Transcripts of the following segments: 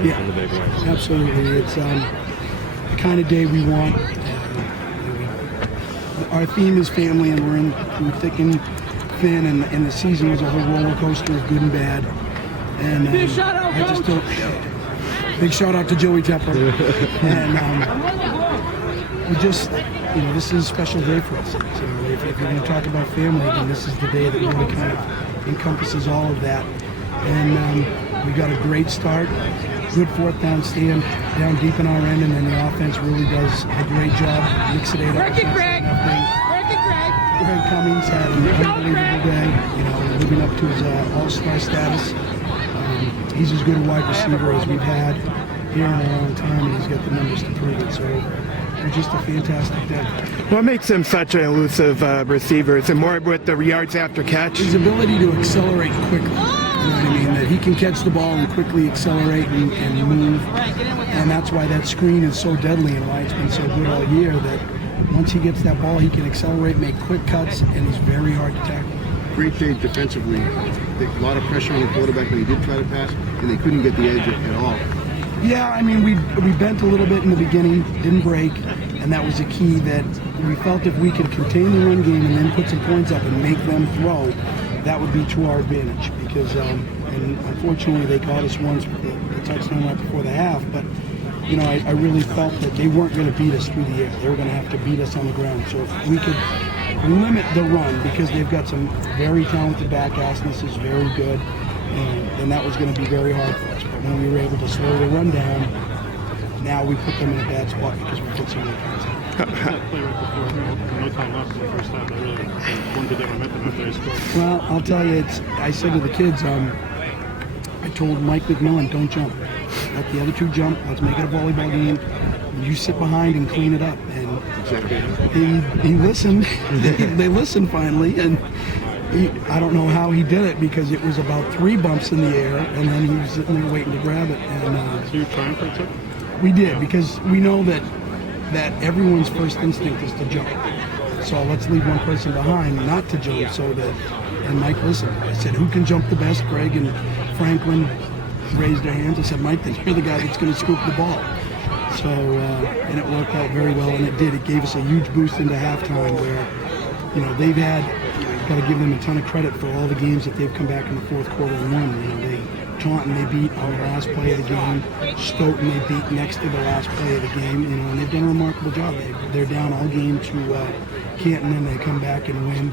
in the big way. Absolutely. It's the kind of day we want. Our theme is family, and we're in through thick and thin, and the season was a whole roller coaster of good and bad. And Big shout out, I just Coach. don't. Big shout out to Joey Tepper. And we just, this is a special day for us. So if you're going to talk about family, then this is the day that really kind of encompasses all of that. And we got a great start. Good fourth down stand down deep in our end, and then the offense really does a great job. Mix it up. Break it, Greg. Greg Cummings had an unbelievable day, living up to his all-star status. He's as good a wide receiver as we've had here in a long time, and he's got the numbers to prove it. So it's just a fantastic day. What makes him such an elusive receiver? Is it more with the yards after catch? His ability to accelerate quickly. You know what I mean? That he can catch the ball and quickly accelerate and move. And that's why that screen is so deadly and why it's been so good all year, that once he gets that ball, he can accelerate, make quick cuts, and he's very hard to tackle. Great day defensively. A lot of pressure on the quarterback when he did try to pass, and they couldn't get the edge at all. Yeah, I mean, we bent a little bit in the beginning, didn't break, and that was a key that we felt if we could contain the run game and then put some points up and make them throw, that would be to our advantage. Because, and unfortunately, they caught us once with the touchdown right before the half, but I really felt that they weren't going to beat us through the air. They were going to have to beat us on the ground. So if we could limit the run, because they've got some very talented back, Asmus is very good, and that was going to be very hard for us. But when we were able to slow the run down, now we put them in a bad spot because we put so many points in. That play right before, no time left in the first half. I really wondered that momentum after they scored. Well, I'll tell you, I said to the kids, I told Mike McMillan, don't jump. Let the other two jump. Let's make it a volleyball game. You sit behind and clean it up. And he listened. They listened finally, and I don't know how he did it, because it was about 3 bumps in the air, and then he was sitting there waiting to grab it. And So you trying for it? we did, because we know that everyone's first instinct is to jump. So let's leave one person behind not to jump. And Mike listened. I said, who can jump the best? Greg and Franklin raised their hands. I said, Mike, then you're the guy that's going to scoop the ball. So, and it worked out very well, and it did. It gave us a huge boost into halftime where, they've had, you've got to give them a ton of credit for all the games that they've come back in the fourth quarter and won. Taunton they beat on the last play of the game. Stoughton they beat next to the last play of the game, and they've done a remarkable job. They're down all game to Canton, and they come back and win,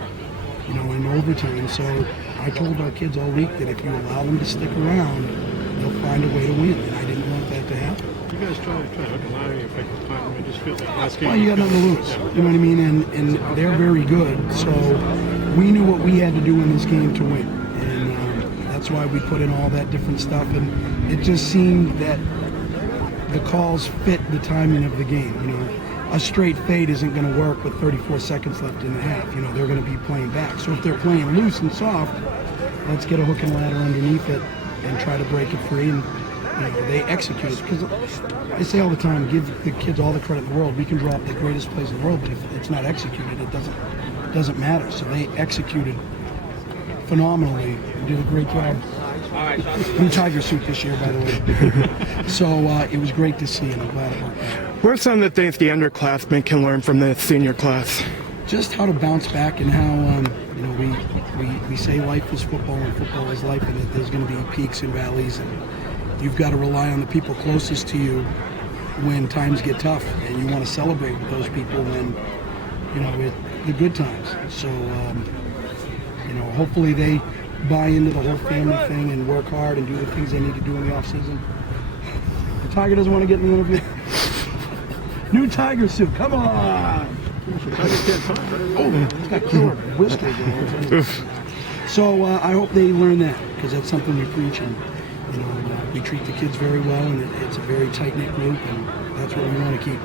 in overtime. So I told our kids all week that if you allow them to stick around, they'll find a way to win, and I didn't want that to happen. You guys try to allow your effective time. I just feel like last game. Well, you got nothing to lose. You know what I mean? And they're very good. So we knew what we had to do in this game to win. And that's why we put in all that different stuff. And it just seemed that the calls fit the timing of the game. A straight fade isn't going to work with 34 seconds left in the half. They're going to be playing back. So if they're playing loose and soft, let's get a hook and ladder underneath it and try to break it free. And they execute it, because I say all the time, give the kids all the credit in the world. We can draw up the greatest plays in the world, but if it's not executed, it doesn't matter. So they executed phenomenally and did a great job. New Tiger suit this year, by the way. So it was great to see, and I'm glad it worked out. What are some of the things the underclassmen can learn from the senior class? Just how to bounce back, and how we say life is football and football is life, and that there's going to be peaks and valleys, and you've got to rely on the people closest to you when times get tough, and you want to celebrate with those people when, the good times. So, hopefully they buy into the whole family thing and work hard and do the things they need to do in the off season. The Tiger doesn't want to get in the interview. New Tiger suit, come on! Oh, it's got killer whiskers on. So I hope they learn that, because that's something we preach, and we treat the kids very well, and it's a very tight-knit group, and that's what we want to keep.